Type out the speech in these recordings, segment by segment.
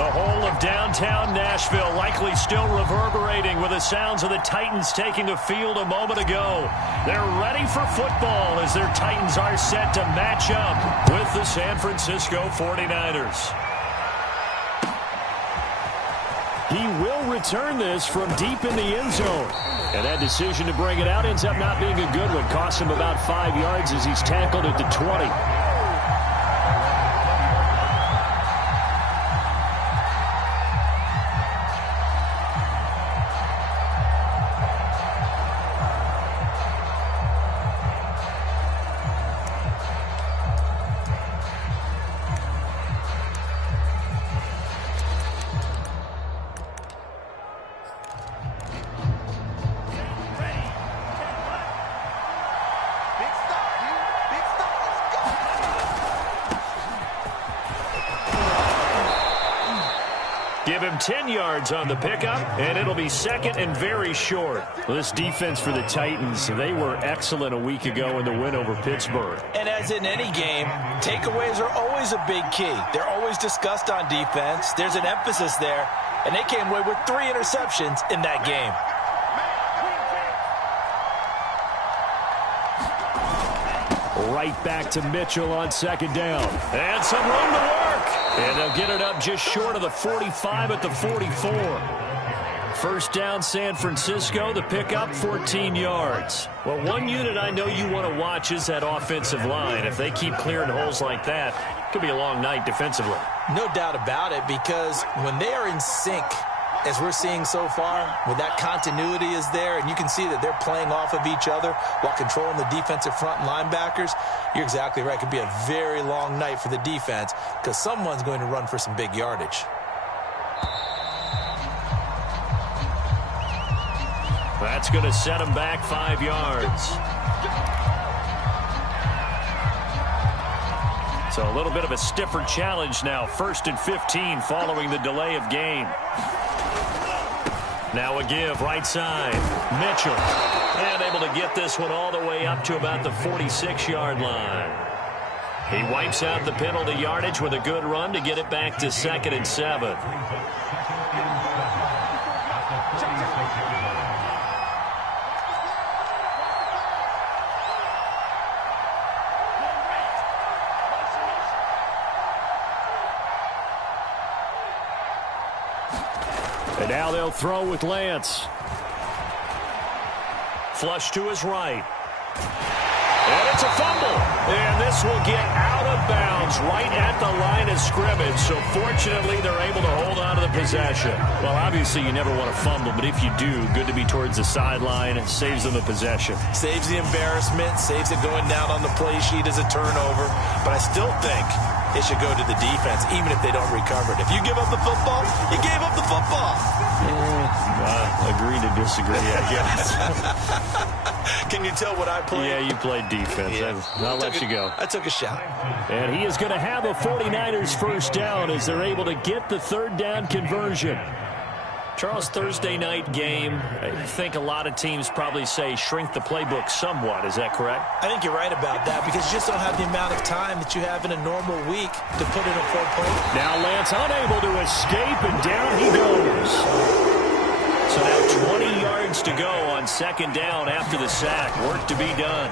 The whole of downtown Nashville likely still reverberating with the sounds of the Titans taking the field a moment ago. They're ready for football as their Titans are set to match up with the San Francisco 49ers. He will return this from deep in the end zone. And that decision to bring it out ends up not being a good one. Cost him about 5 yards as he's tackled at the 20. Give him 10 yards on the pickup, and it'll be second and very short. This defense for the Titans, they were excellent a week ago in the win over Pittsburgh. And as in any game, takeaways are always a big key. They're always discussed on defense. There's an emphasis there, and they came away with 3 interceptions in that game. Right back to Mitchell on second down. And some room to work. And they'll get it up just short of the 45 at the 44. First down, San Francisco. The pickup, 14 yards. Well, one unit I know you want to watch is that offensive line. If they keep clearing holes like that, it could be a long night defensively. No doubt about it, because when they are in sync, as we're seeing so far, when that continuity is there and you can see that they're playing off of each other while controlling the defensive front and linebackers, you're exactly right. It could be a very long night for the defense because someone's going to run for some big yardage. That's going to set them back 5 yards. So a little bit of a stiffer challenge now. 1st and 15 following the delay of game. Now a give right side. Mitchell. And able to get this one all the way up to about the 46-yard line. He wipes out the penalty yardage with a good run to get it back to 2nd and 7. And now they'll throw with Lance. Flush to his right. And it's a fumble. And this will get out of bounds right at the line of scrimmage. So fortunately, they're able to hold on to the possession. Well, obviously, you never want to fumble. But if you do, good to be towards the sideline. It saves them the possession. Saves the embarrassment. Saves it going down on the play sheet as a turnover. But I still think it should go to the defense, even if they don't recover it. If you give up the football, you gave up the football. Agree to disagree, I guess. Can you tell what I played? Yeah, you played defense. Yeah. I'll let you go. I took a shot. And he is going to have a 49ers first down as they're able to get the 3rd down conversion. Charles, Thursday night game, I think a lot of teams probably say shrink the playbook somewhat. Is that correct? I think you're right about that because you just don't have the amount of time that you have in a normal week to put in a full play. Now Lance unable to escape, and down he goes. So now 20 yards to go on 2nd down after the sack. Work to be done.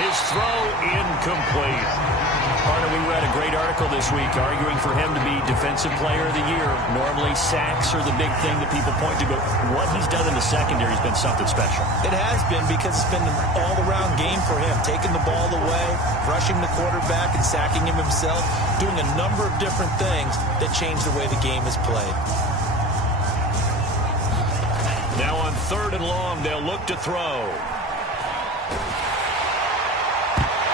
His throw incomplete. Carter, we read a great article this week arguing for him to be Defensive Player of the Year. Normally, sacks are the big thing that people point to, but what he's done in the secondary has been something special. It has been because it's been an all-around game for him, taking the ball away, rushing the quarterback and sacking him himself, doing a number of different things that change the way the game is played. Now on 3rd and long, they'll look to throw.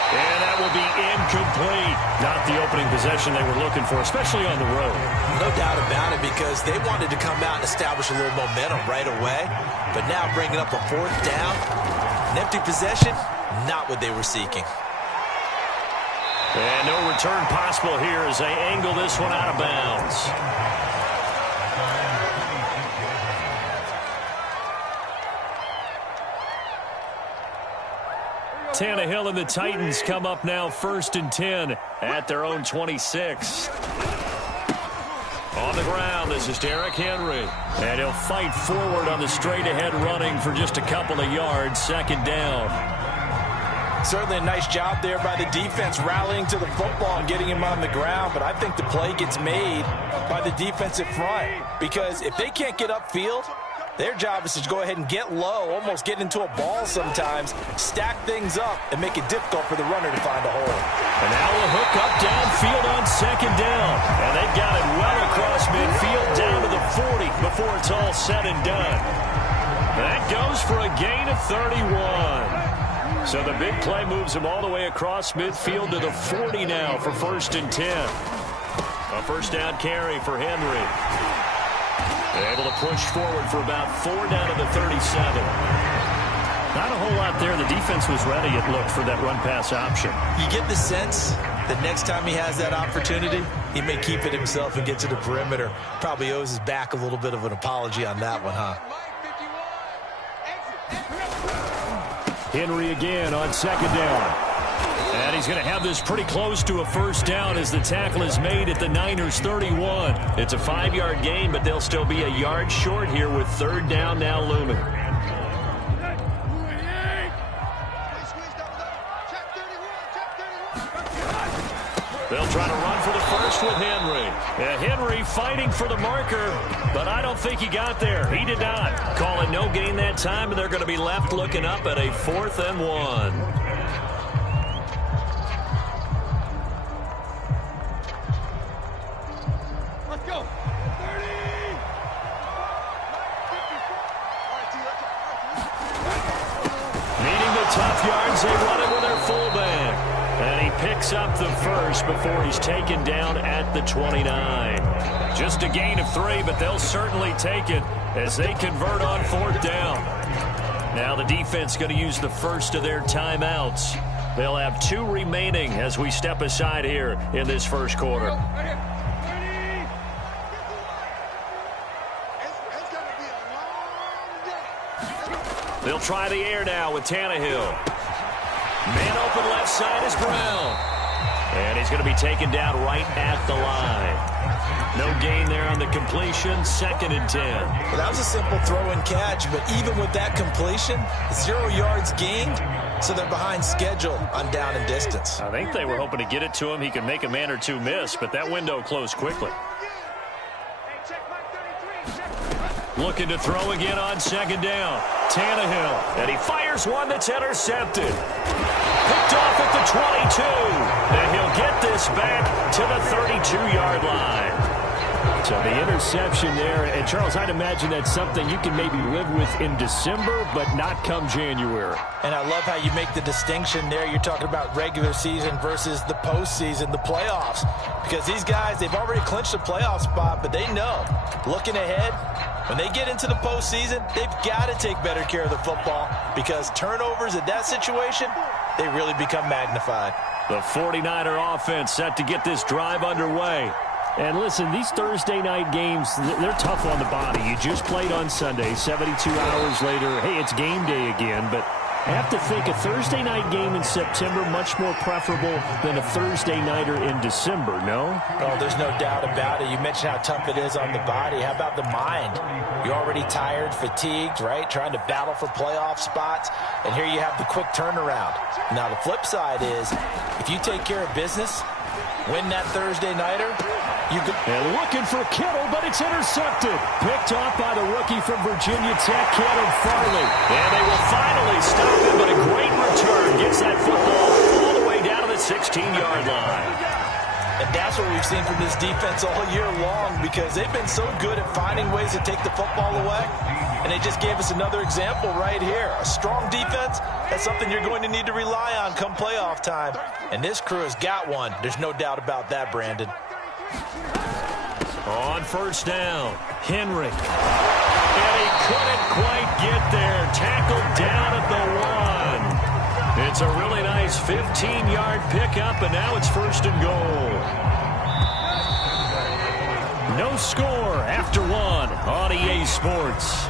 And that will be incomplete. Not the opening possession they were looking for, especially on the road. No doubt about it, because they wanted to come out and establish a little momentum right away. But now bringing up a 4th down, an empty possession, not what they were seeking. And no return possible here as they angle this one out of bounds. Tannehill and the Titans come up now 1st and 10 at their own 26. On the ground, this is Derrick Henry. And he'll fight forward on the straight-ahead running for just a couple of yards. 2nd down. Certainly a nice job there by the defense rallying to the football and getting him on the ground. But I think the play gets made by the defensive front. Because if they can't get upfield, their job is to go ahead and get low, almost get into a ball sometimes, stack things up, and make it difficult for the runner to find a hole. And now a hook up downfield on 2nd down. And they've got it well across midfield down to the 40 before it's all said and done. That goes for a gain of 31. So the big play moves him all the way across midfield to the 40 now for 1st and 10. A 1st down carry for Henry. Able to push forward for about 4 down to the 37. Not a whole lot there. The defense was ready, it looked, for that run-pass option. You get the sense that next time he has that opportunity, he may keep it himself and get to the perimeter. Probably owes his back a little bit of an apology on that one, huh? Henry again on 2nd down. And he's going to have this pretty close to a 1st down as the tackle is made at the Niners' 31. It's a 5-yard gain, but they'll still be a yard short here with 3rd down now looming. They'll try to run for the first with Henry. Henry fighting for the marker, but I don't think he got there. He did not. Calling no gain that time, and they're going to be left looking up at a 4th and 1. Tough yards, they run it with their fullback. And he picks up the first before he's taken down at the 29. Just a gain of 3, but they'll certainly take it as they convert on 4th down. Now the defense going to use the first of their timeouts. They'll have 2 remaining as we step aside here in this 1st quarter. They'll try the air now with Tannehill. Man open left side is Brown. And he's going to be taken down right at the line. No gain there on the completion. 2nd and 10. Well, that was a simple throw and catch, but even with that completion, 0 yards gained, so they're behind schedule on down and distance. I think they were hoping to get it to him. He could make a man or 2 miss, but that window closed quickly. Looking to throw again on 2nd down. Tannehill. And he fires one that's intercepted. Picked off at the 22. And he'll get this back to the 32-yard line. So the interception there. And, Charles, I'd imagine that's something you can maybe live with in December, but not come January. And I love how you make the distinction there. You're talking about regular season versus the postseason, the playoffs. Because these guys, they've already clinched a playoff spot, but they know, looking ahead, when they get into the postseason, they've got to take better care of the football because turnovers in that situation, they really become magnified. The 49er offense set to get this drive underway. And listen, these Thursday night games, they're tough on the body. You just played on Sunday, 72 hours later, hey, it's game day again, but I have to think a Thursday night game in September much more preferable than a Thursday nighter in December, no? Oh, there's no doubt about it. You mentioned how tough it is on the body. How about the mind? You're already tired, fatigued, right? Trying to battle for playoff spots. And here you have the quick turnaround. Now, the flip side is if you take care of business, win that Thursday nighter, you could... And looking for Kittle, but it's intercepted. Picked off by the rookie from Virginia Tech, Caleb Farley. And they will finally stop him, but a great return. Gets that football all the way down to the 16-yard line. And that's what we've seen from this defense all year long because they've been so good at finding ways to take the football away. And they just gave us another example right here. A strong defense, that's something you're going to need to rely on come playoff time. And this crew has got one. There's no doubt about that, Brandon. On 1st down, Henry. And he couldn't quite get there. Tackled down at the 1. It's a really nice 15-yard pickup, and now it's 1st and goal. No score after 1 on EA Sports.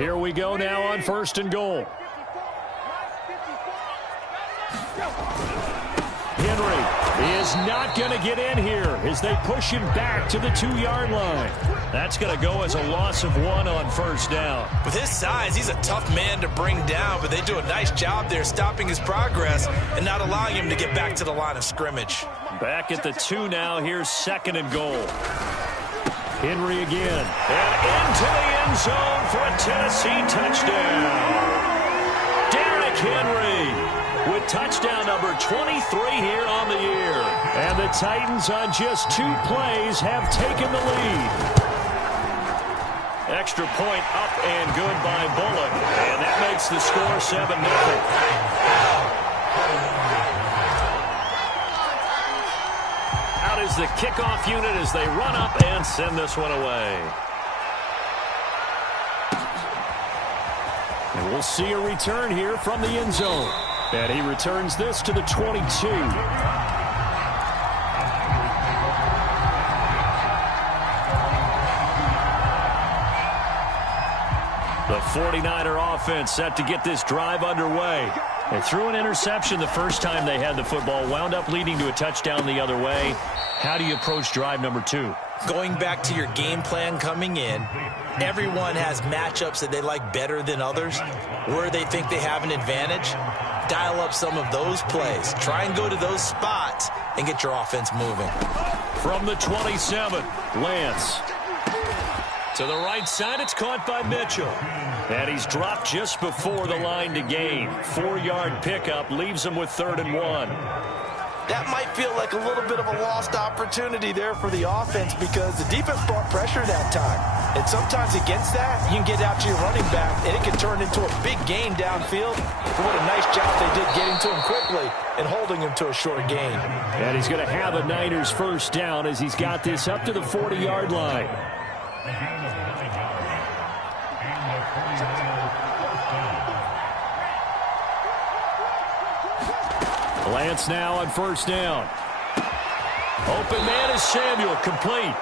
Here we go now on 1st and goal. Henry is not going to get in here as they push him back to the 2-yard line. That's going to go as a loss of 1 on 1st down. With his size, he's a tough man to bring down, but they do a nice job there stopping his progress and not allowing him to get back to the line of scrimmage. Back at the 2 now. Here's 2nd and goal. Henry again. And into the end zone for a Tennessee touchdown. Derrick Henry with touchdown number 23 here on the year. And the Titans on just 2 plays have taken the lead. Extra point up and good by Bullock. And that makes the score 7-0. Out is the kickoff unit as they run up and send this one away. And we'll see a return here from the end zone. And he returns this to the 22. The 49er offense set to get this drive underway. They threw an interception the first time they had the football, wound up leading to a touchdown the other way. How do you approach drive number 2? Going back to your game plan coming in, everyone has matchups that they like better than others, where they think they have an advantage. Dial up some of those plays. Try and go to those spots and get your offense moving. From the 27, Lance. To the right side, it's caught by Mitchell. And he's dropped just before the line to gain. 4-yard pickup leaves him with 3rd and 1. That might feel like a little bit of a lost opportunity there for the offense because the defense brought pressure that time. And sometimes against that, you can get out to your running back, and it can turn into a big gain downfield. But what a nice job they did getting to him quickly and holding him to a short gain. And he's going to have a Niners first down as he's got this up to the 40-yard line. Lance now on 1st down. Open man is Samuel, complete.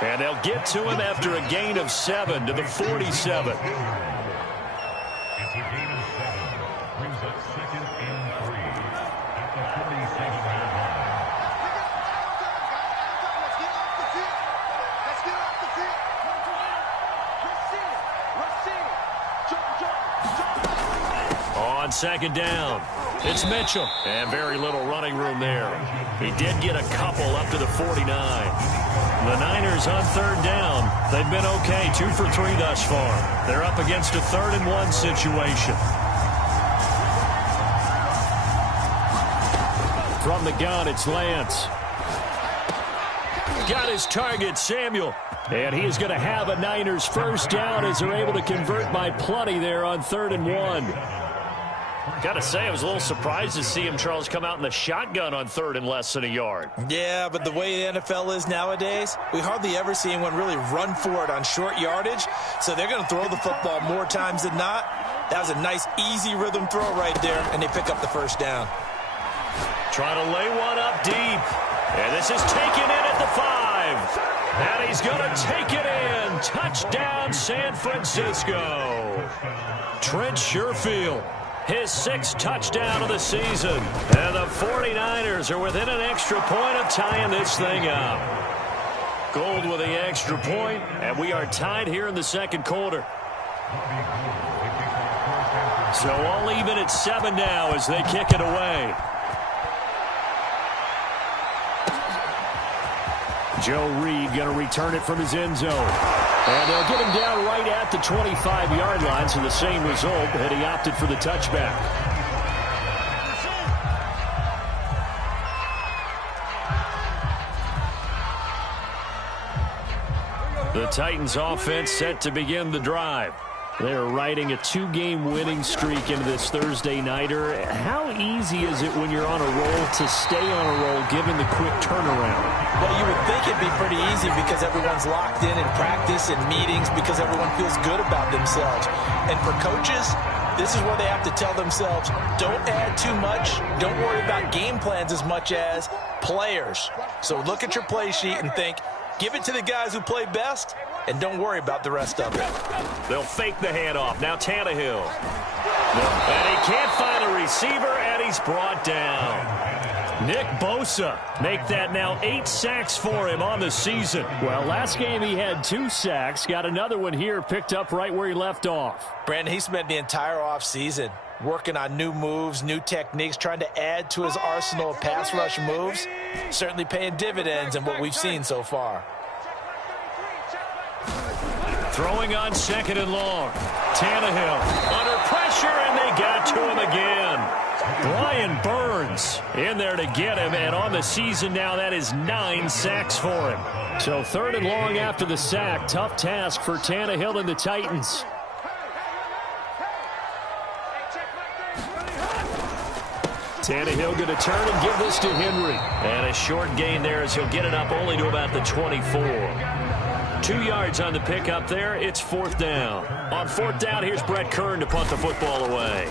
And they'll get to him after a gain of 7 to the 47. On 2nd down, it's Mitchell. And very little running room there. He did get a couple up to the 49. The Niners on 3rd down. They've been okay, 2 for 3 thus far. They're up against a 3rd and 1 situation. From the gun, it's Lance. Got his target, Samuel. And he's going to have a Niners first down as they're able to convert by plenty there on 3rd and 1. Got to say, I was a little surprised to see him, Charles, come out in the shotgun on 3rd and less than a yard. Yeah, but the way the NFL is nowadays, we hardly ever see anyone really run for it on short yardage. So they're going to throw the football more times than not. That was a nice, easy rhythm throw right there, and they pick up the first down. Trying to lay one up deep. And this is taken in at the 5. And he's going to take it in. Touchdown, San Francisco. Trent Sherfield. His 6th touchdown of the season. And the 49ers are within an extra point of tying this thing up. Gold with the extra point, and we are tied here in the 2nd quarter. So all even at 7 now as they kick it away. Joe Reed going to return it from his end zone. And they'll get him down right at the 25-yard line, so the same result, and he opted for the touchback. The Titans offense set to begin the drive. They're riding a 2-game winning streak into this Thursday nighter. How easy is it when you're on a roll to stay on a roll given the quick turnaround? Well, you would think it'd be pretty easy because everyone's locked in practice and meetings because everyone feels good about themselves. And for coaches, this is where they have to tell themselves, don't add too much. Don't worry about game plans as much as players. So look at your play sheet and think, Give it to the guys who play best, and don't worry about the rest of it. They'll fake the handoff. Now Tannehill. And he can't find a receiver, and he's brought down. Nick Bosa make that now 8 sacks for him on the season. Well, last game he had 2 sacks. Got another one here, picked up right where he left off. Brandon, he spent the entire offseason working on new moves, new techniques, trying to add to his arsenal of pass rush moves. Certainly paying dividends in what we've seen so far. Throwing on 2nd and long. Tannehill under pressure, and they got to him again. Brian Burns in there to get him, and on the season now, that is 9 sacks for him. So 3rd and long after the sack. Tough task for Tannehill and the Titans. Tannehill going to turn and give this to Henry. And a short gain there as he'll get it up only to about the 24. 2 yards on the pickup there. It's 4th down. On 4th down, here's Brett Kern to punt the football away.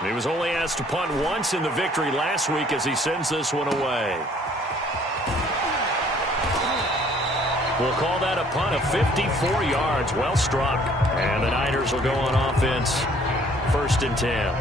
He was only asked to punt once in the victory last week as he sends this one away. We'll call that a punt of 54 yards. Well struck. And the Niners will go on offense. 1st and 10.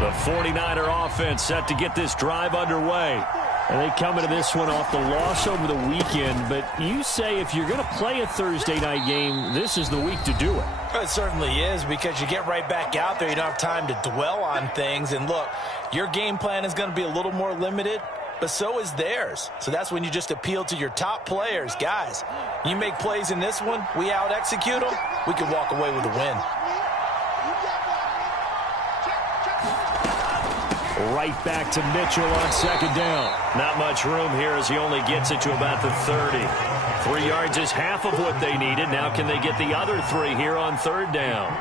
The 49er offense set to get this drive underway. And they come into this one off the loss over the weekend. But you say if you're going to play a Thursday night game, this is the week to do it. It certainly is, because you get right back out there. You don't have time to dwell on things. And look, your game plan is going to be a little more limited, but so is theirs. So that's when you just appeal to your top players. Guys, you make plays in this one, we out-execute them, we can walk away with a win. Right back to Mitchell on 2nd down. Not much room here as he only gets it to about the 30. 3 yards is half of what they needed. Now can they get the other 3 here on 3rd down?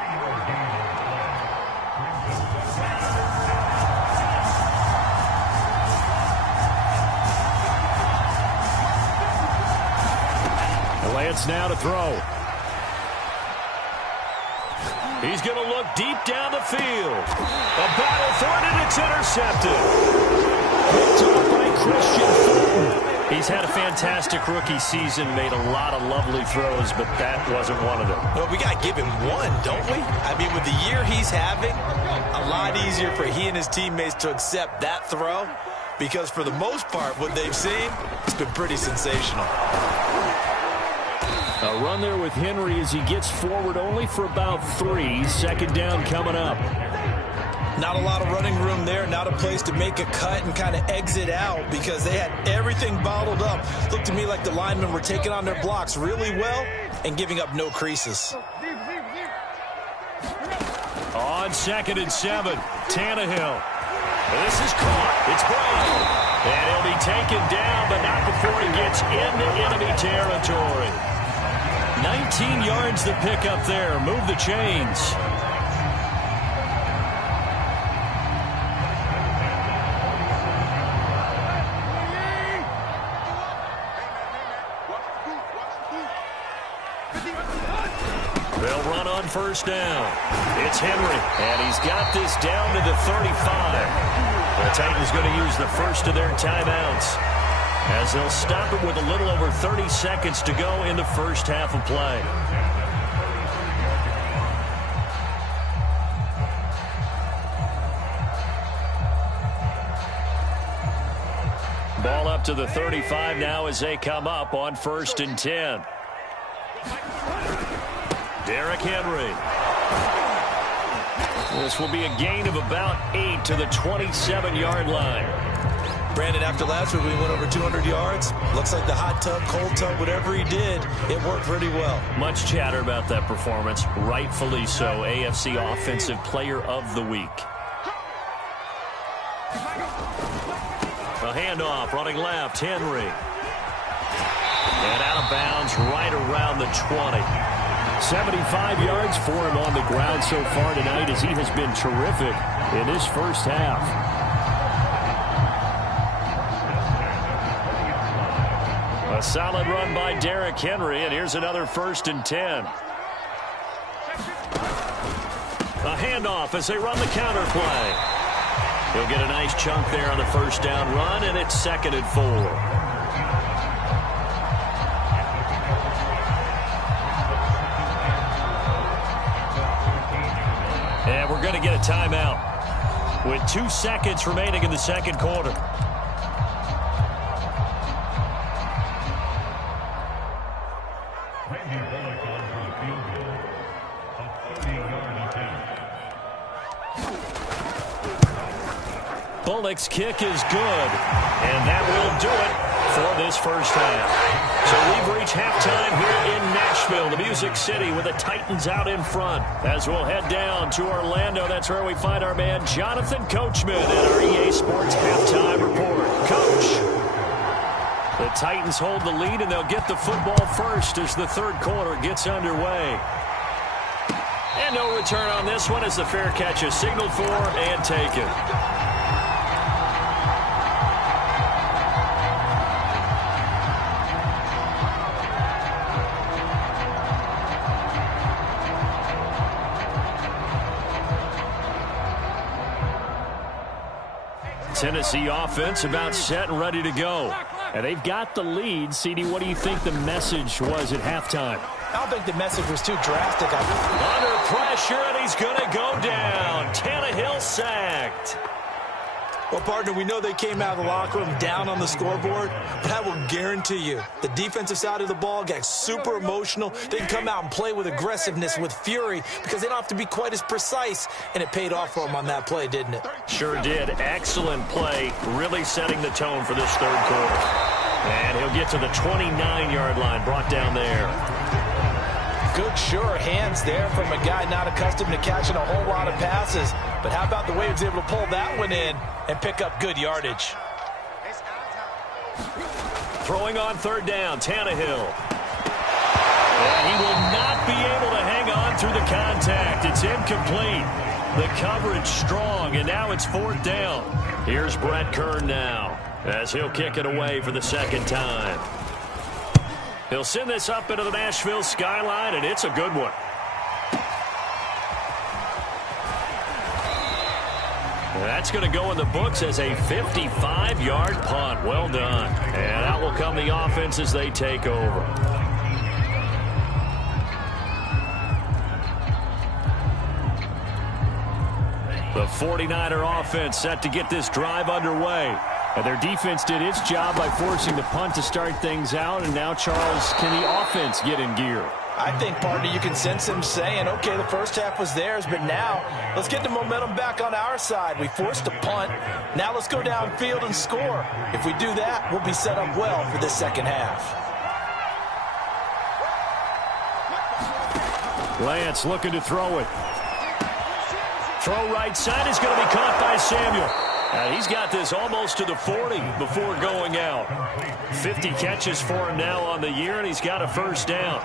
Lance now to throw. He's going to look deep down the field. A battle for it, and it's intercepted. Picked up by Christian Fulton. He's had a fantastic rookie season, made a lot of lovely throws, but that wasn't one of them. Well, we got to give him one, don't we? I mean, with the year he's having, a lot easier for he and his teammates to accept that throw, because for the most part, what they've seen, it's been pretty sensational. A run there with Henry as he gets forward only for about 3. 2nd down coming up. Not a lot of running room there, not a place to make a cut and kind of exit out because they had everything bottled up. Looked to me like the linemen were taking on their blocks really well and giving up no creases. On 2nd and 7, Tannehill. This is caught. It's Brown. And he'll be taken down, but not before he gets into enemy territory. 19 yards to pick up there. Move the chains. They'll run on 1st down. It's Henry, and he's got this down to the 35. The Titans going to use the first of their timeouts, as they'll stop it with a little over 30 seconds to go in the first half of play. Ball up to the 35 now as they come up on 1st and 10. Derrick Henry. This will be a gain of about 8 to the 27-yard line. Brandon, after last week, we went over 200 yards. Looks like the hot tub, cold tub, whatever he did, it worked pretty well. Much chatter about that performance. Rightfully so. AFC Offensive Player of the Week. A handoff, running left, Henry. And out of bounds right around the 20. 75 yards for him on the ground so far tonight as he has been terrific in his first half. A solid run by Derrick Henry, and here's another 1st and 10. A handoff as they run the counter play. He'll get a nice chunk there on the 1st down run, and it's 2nd and 4. And we're going to get a timeout with 2 seconds remaining in the second quarter. Bullock's kick is good, and that will do it for this first half. So we've reached halftime here in Nashville, the Music City, with the Titans out in front. As we'll head down to Orlando, that's where we find our man Jonathan Coachman at our EA Sports Halftime Report. Coach, the Titans hold the lead, and they'll get the football first as the third quarter gets underway. And no return on this one as the fair catch is signaled for and taken. Tennessee offense about set and ready to go. And they've got the lead. CD, what do you think the message was at halftime? I don't think the message was too drastic. Under pressure, and he's going to go down. Tannehill sacked. Well, partner, we know they came out of the locker room down on the scoreboard, but I will guarantee you the defensive side of the ball got super emotional. They can come out and play with aggressiveness, with fury, because they don't have to be quite as precise, and it paid off for them on that play, didn't it? Sure did. Excellent play, really setting the tone for this third quarter. And he'll get to the 29-yard line, brought down there. Good, sure hands there from a guy not accustomed to catching a whole lot of passes. But how about the way he was able to pull that one in and pick up good yardage? Throwing on third down, Tannehill. And he will not be able to hang on through the contact. It's incomplete. The coverage strong, and now it's fourth down. Here's Brett Kern now as he'll kick it away for the second time. He'll send this up into the Nashville skyline, and it's a good one. That's going to go in the books as a 55-yard punt. Well done. And out will come the offense as they take over. The 49er offense set to get this drive underway. And their defense did its job by forcing the punt to start things out. And now, Charles, can the offense get in gear? I think, partner, you can sense him saying, okay, the first half was theirs, but now let's get the momentum back on our side. We forced a punt. Now let's go downfield and score. If we do that, we'll be set up well for this second half. Lance looking to throw it. Throw right side is going to be caught by Samuel. And he's got this almost to the 40 before going out. 50 catches for him now on the year, and he's got a first down.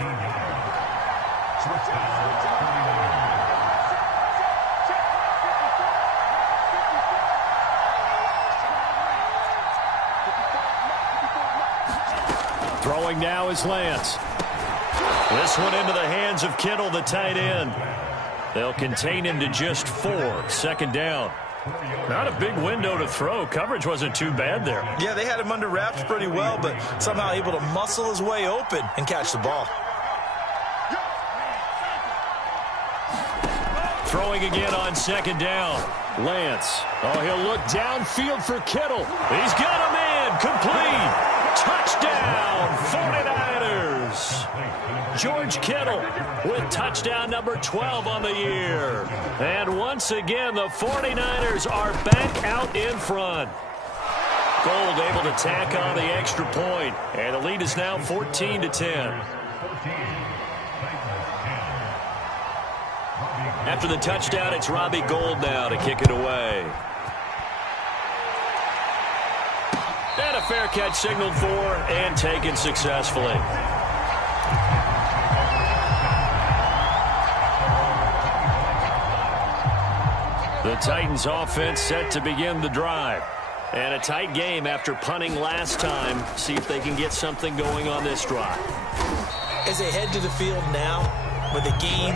Throwing now is Lance. This one into the hands of Kittle, the tight end. They'll contain him to just 4. Second down. Not a big window to throw. Coverage wasn't too bad there. Yeah, they had him under wraps pretty well, but somehow able to muscle his way open and catch the ball. Throwing again on second down. Lance. Oh, he'll look downfield for Kittle. He's got a man. Complete. Touchdown, 49ers. George Kittle with touchdown number 12 on the year. And once again, the 49ers are back out in front. Gold able to tack on the extra point, and the lead is now 14-10. After the touchdown, it's Robbie Gould now to kick it away. And a fair catch signaled for and taken successfully. The Titans offense set to begin the drive. And a tight game after punting last time. See if they can get something going on this drive. As they head to the field now, with the game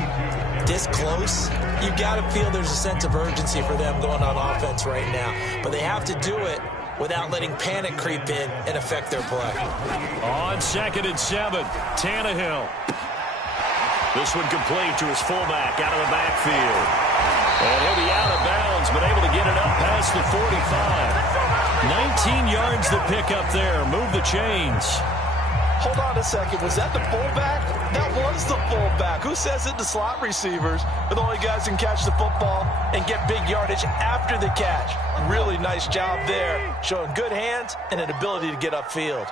this close, you've got to feel there's a sense of urgency for them going on offense right now. But they have to do it without letting panic creep in and affect their play. On 2nd and 7, Tannehill. This one complete to his fullback out of the backfield. And he'll be out of bounds, but able to get it up past the 45. 19 yards to pick up there. Move the chains. Hold on a second. Was that the fullback? That was the fullback. Who says it? The slot receivers are the only guys who can catch the football and get big yardage after the catch. Really nice job there, showing good hands and an ability to get upfield.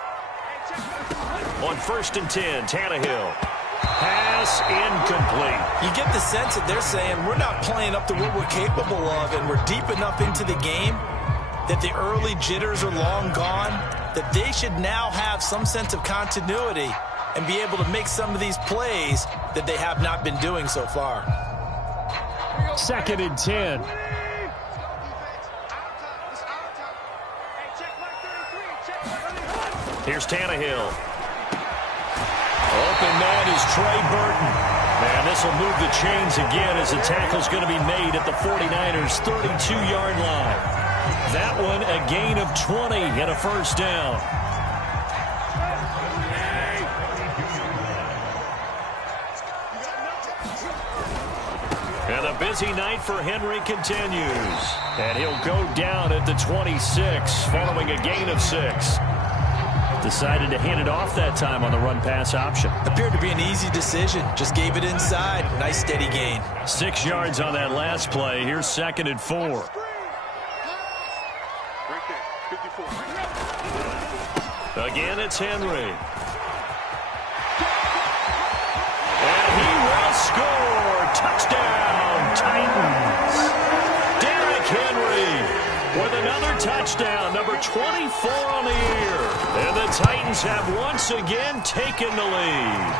On 1st and 10, Tannehill. Pass incomplete. You get the sense that they're saying we're not playing up to what we're capable of, and we're deep enough into the game that the early jitters are long gone, that they should now have some sense of continuity and be able to make some of these plays that they have not been doing so far. 2nd and 10. Here's Tannehill. Open man is Trey Burton. And this will move the chains again as the tackle's going to be made at the 49ers' 32-yard line. That one a gain of 20 and a first down. And the busy night for Henry continues. And he'll go down at the 26 following a gain of 6. Decided to hand it off that time on the run-pass option. Appeared to be an easy decision. Just gave it inside. Nice steady gain. 6 yards on that last play. Here's 2nd and 4. Again, it's Henry. And he will score. Touchdown, Titans. Derrick Henry with another touchdown, number 24 on the year. And the Titans have once again taken the lead.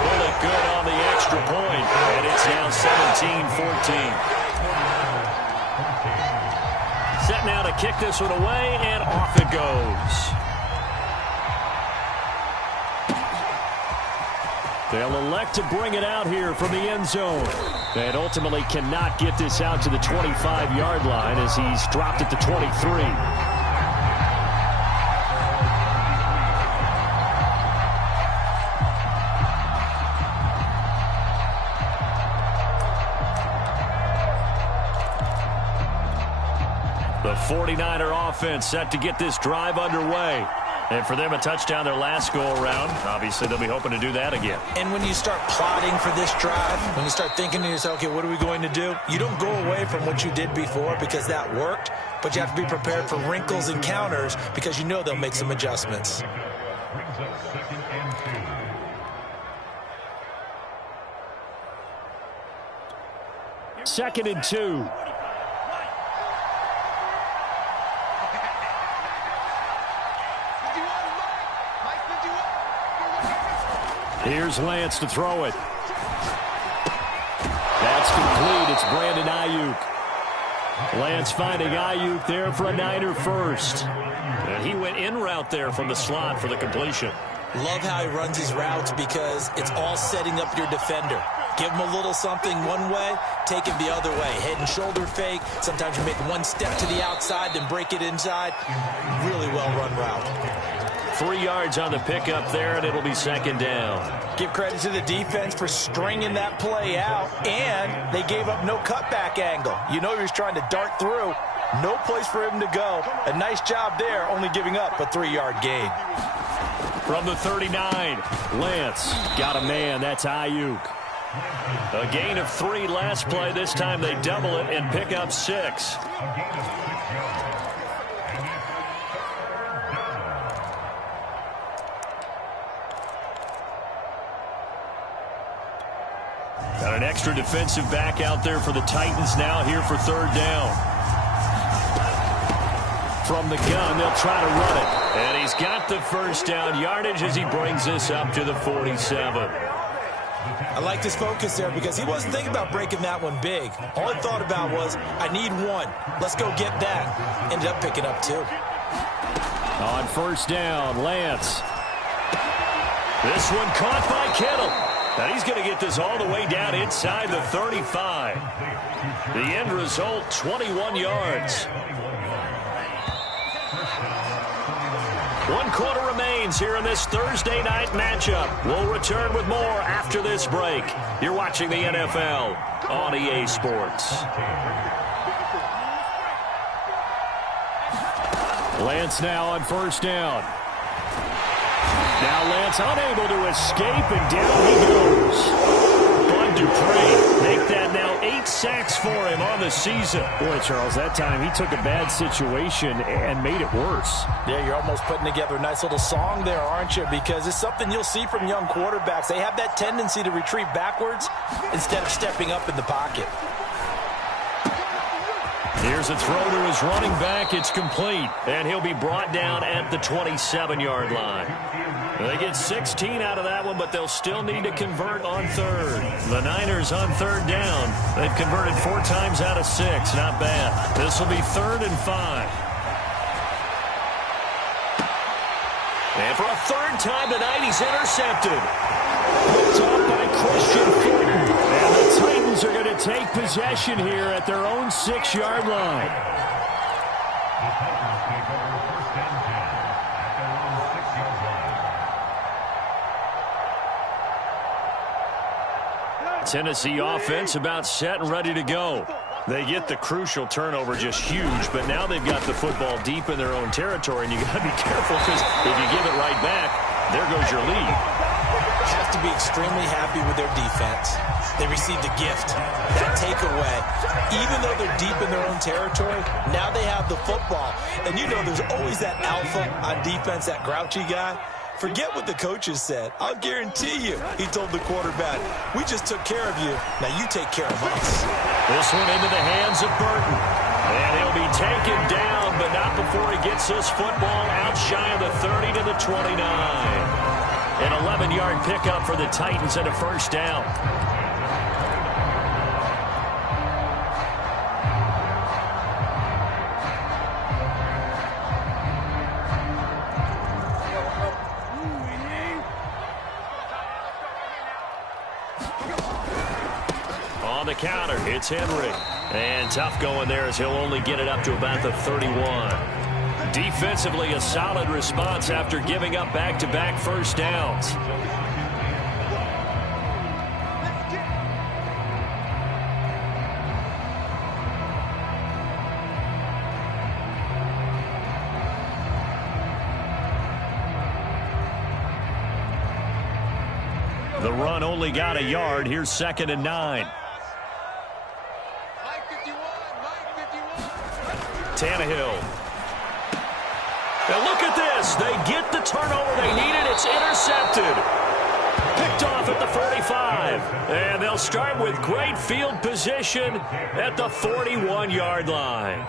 Pull it good on the extra point, and it's now 17-14. Set now to kick this one away, and off it goes. They'll elect to bring it out here from the end zone. And ultimately cannot get this out to the 25-yard line as he's dropped at the 23. The 49er offense set to get this drive underway. And for them, a touchdown their last go-around. Obviously, they'll be hoping to do that again. And when you start plotting for this drive, when you start thinking to yourself, okay, what are we going to do? You don't go away from what you did before because that worked, but you have to be prepared for wrinkles and counters because you know they'll make some adjustments. Second and 2. Here's Lance to throw it. That's complete. It's Brandon Ayuk. Lance finding Ayuk there for a Niner first. And he went in route there from the slot for the completion. Love how he runs his routes because it's all setting up your defender. Give him a little something one way, take it the other way. Head and shoulder fake. Sometimes you make one step to the outside, then break it inside. Really well-run route. 3 yards on the pickup there, and it'll be 2nd down. Give credit to the defense for stringing that play out, and they gave up no cutback angle. You know he was trying to dart through. No place for him to go. A nice job there, only giving up a 3-yard gain. From the 39, Lance got a man. That's Ayuk. A gain of 3 last play. This time they double it and pick up 6. Got an extra defensive back out there for the Titans now here for 3rd down. From the gun, they'll try to run it. And he's got the first down yardage as he brings this up to the 47. I liked his focus there because he wasn't thinking about breaking that one big. All he thought about was, I need 1. Let's go get that. Ended up picking up 2. On 1st down, Lance. This one caught by Kittle. And he's going to get this all the way down inside the 35. The end result, 21 yards. 1 quarter remaining. remains here in this Thursday night matchup. We'll return with more after this break. You're watching the NFL on EA Sports. Lance now on first down. Now Lance unable to escape, and down he goes. Bud Dupree make that now 8 sacks for him on the season. Boy, Charles, that time he took a bad situation and made it worse. Yeah, you're almost putting together a nice little song there, aren't you? Because it's something you'll see from young quarterbacks. They have that tendency to retreat backwards instead of stepping up in the pocket. Here's a throw to his running back. It's complete, and he'll be brought down at the 27-yard line. They get 16 out of that one, but they'll still need to convert on third. The Niners on third down. They've converted 4 times out of 6. Not bad. This will be 3rd and 5. And for a 3rd time tonight, he's intercepted. Picked up by Christian Fulton. And the Titans are going to take possession here at their own 6-yard line. Tennessee offense about set and ready to go. They get the crucial turnover, just huge, but now they've got the football deep in their own territory, and you got to be careful because if you give it right back, there goes your lead. Have to be extremely happy with their defense. They received a gift, that takeaway. Even though they're deep in their own territory, now they have the football. And you know there's always that alpha on defense, that grouchy guy. Forget what the coaches said. I'll guarantee you, he told the quarterback, we just took care of you. Now you take care of us. This one into the hands of Burton. And he'll be taken down, but not before he gets this football out shy of the 30 to the 29. An 11-yard pickup for the Titans and a 1st down. On the counter, it's Henry. And tough going there as he'll only get it up to about the 31. Defensively, a solid response after giving up back-to-back 1st downs. The run only got a yard. Here's 2nd and 9. Tannehill. And look at this. They get the turnover they needed. It's intercepted. Picked off at the 45. And they'll start with great field position at the 41-yard line.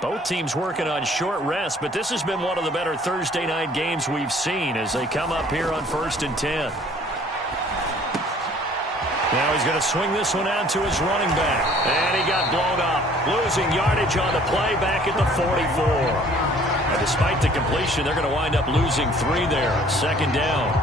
Both teams working on short rest, but this has been one of the better Thursday night games we've seen as they come up here on 1st and 10. Now he's going to swing this one out to his running back. And he got blown up. Losing yardage on the play back at the 44. And despite the completion, they're going to wind up losing 3 there. 2nd down.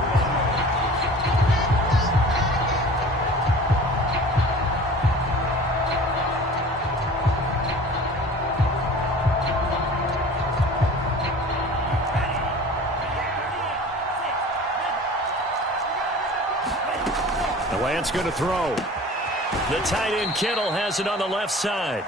Lance going to throw. The tight end Kittle has it on the left side.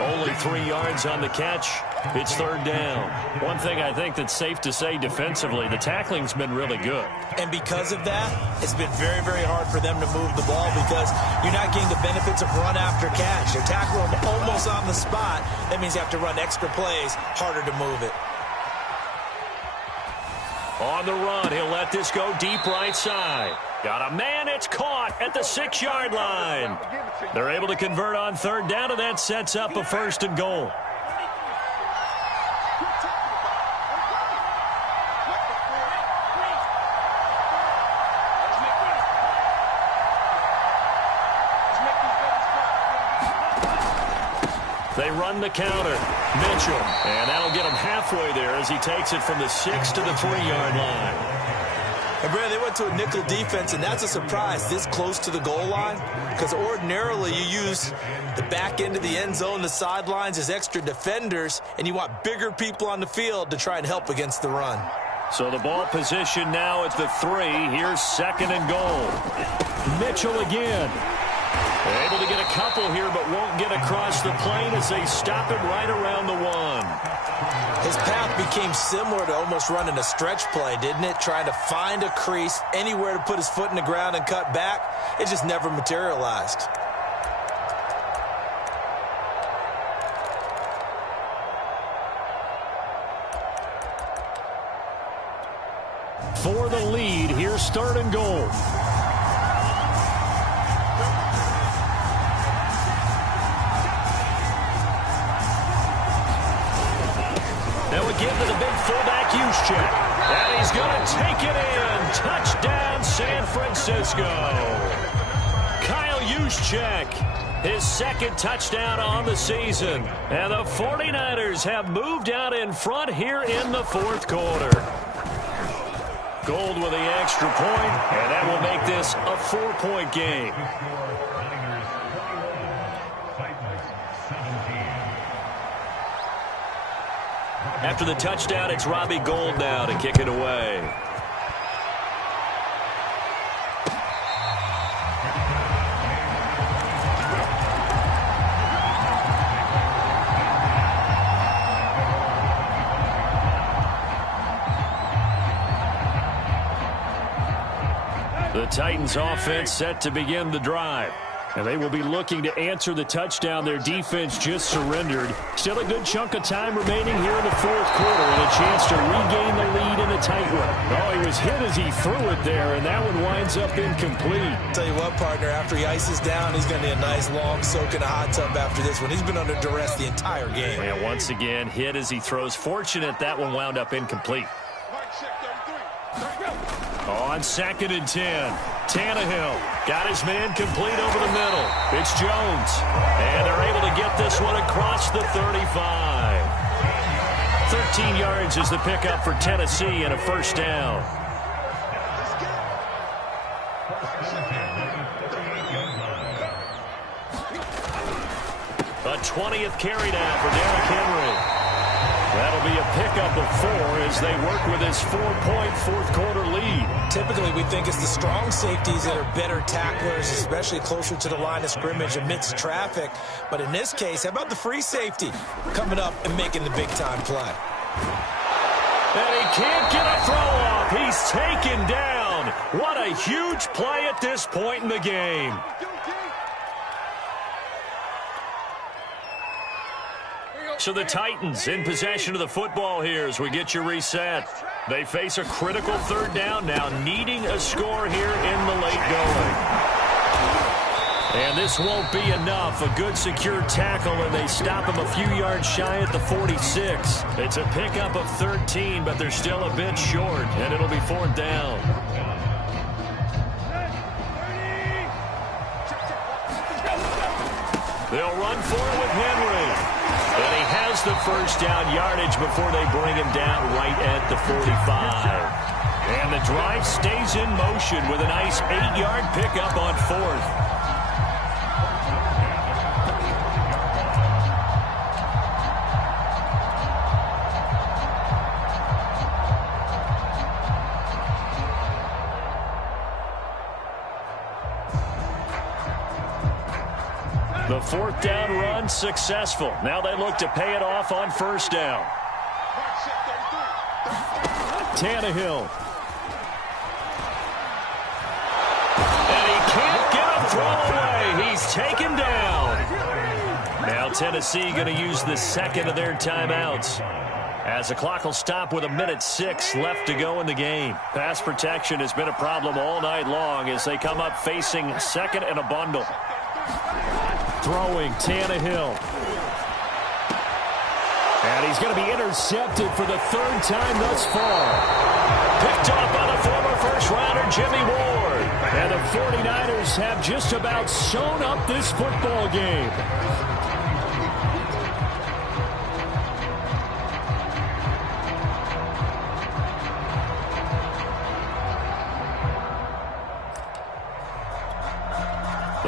Only 3 yards on the catch. It's 3rd down. One thing I think that's safe to say defensively, the tackling's been really good. And because of that, it's been very, very hard for them to move the ball because you're not getting the benefits of run after catch. They're tackling them almost on the spot. That means you have to run extra plays, harder to move it. On the run, he'll let this go deep right side. Got a man, it's caught at the 6-yard line. They're able to convert on 3rd down, and that sets up a 1st and goal. They run the counter. Mitchell. And that'll get him halfway there as he takes it from the 6 to the 3-yard line. And, Brad, they went to a nickel defense, and that's a surprise this close to the goal line, because ordinarily you use the back end of the end zone, the sidelines as extra defenders, and you want bigger people on the field to try and help against the run. So the ball position now at the 3. Here's 2nd and goal. Mitchell again. Able to get a couple here, but won't get across the plane as they stop him right around the 1. His path became similar to almost running a stretch play, didn't it? Trying to find a crease, anywhere to put his foot in the ground and cut back. It just never materialized. For the lead, here's 3rd and goal. Now we give to the big fullback Juszczyk. And he's going to take it in. Touchdown, San Francisco. Kyle Juszczyk, his 2nd touchdown on the season. And the 49ers have moved out in front here in the 4th quarter. Gold with the extra point, and that will make this a 4-point game. After the touchdown, it's Robbie Gould now to kick it away. The Titans offense set to begin the drive. And they will be looking to answer the touchdown their defense just surrendered. Still a good chunk of time remaining here in the 4th quarter and a chance to regain the lead in a tight one. Oh, he was hit as he threw it there, and that one winds up incomplete. Tell you what, partner, after he ices down, he's going to need a nice long soak in a hot tub after this one. He's been under duress the entire game. And once again, hit as he throws. Fortunate that one wound up incomplete. On 2nd and 10, Tannehill got his man complete over the middle. It's Jones, and they're able to get this one across the 35. 13 yards is the pickup for Tennessee and a 1st down. A 20th carry now for Derrick Henry. That'll be a pickup of 4 as they work with his 4-point 4th quarter lead. Typically, we think it's the strong safeties that are better tacklers, especially closer to the line of scrimmage amidst traffic. But in this case, how about the free safety coming up and making the big-time play? And he can't get a throw off. He's taken down. What a huge play at this point in the game. So the Titans in possession of the football here as we get you reset. They face a critical 3rd down now, needing a score here in the late going. And this won't be enough. A good secure tackle, and they stop him a few yards shy at the 46. It's a pickup of 13, but they're still a bit short, and it'll be 4th down. They'll run for it with Henry. And he has the 1st down yardage before they bring him down right at the 45. And the drive stays in motion with a nice 8-yard pickup on 4th. The 4th down run successful. Now they look to pay it off on 1st down. Tannehill. And he can't get a throw away. He's taken down. Now Tennessee going to use the 2nd of their timeouts, as the clock will stop with 1:06 left to go in the game. Pass protection has been a problem all night long as they come up facing 2nd and a bundle. Throwing Tannehill. And he's going to be intercepted for the 3rd time thus far. Picked off by the former first-rounder Jimmy Ward. And the 49ers have just about sewn up this football game.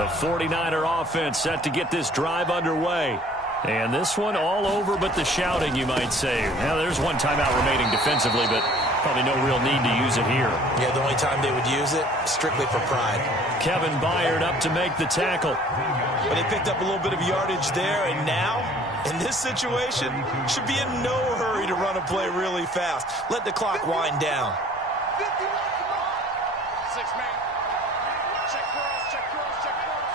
The 49er offense set to get this drive underway. And this one all over but the shouting, you might say. Now, there's one timeout remaining defensively, but probably no real need to use it here. Yeah, the only time they would use it, strictly for pride. Kevin Byard up to make the tackle. But they picked up a little bit of yardage there, and now, in this situation, should be in no hurry to run a play really fast. Let the clock wind down. 6-man. Check cross, check cross, check cross.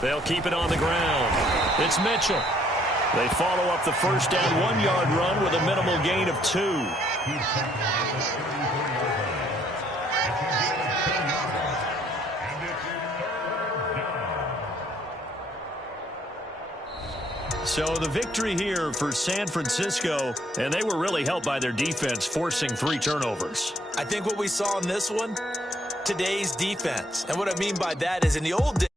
They'll keep it on the ground. It's Mitchell. They follow up the first down 1-yard run with a minimal gain of 2. So the victory here for San Francisco, and they were really helped by their defense forcing 3 turnovers. I think what we saw in this one, today's defense. And what I mean by that is in the old days,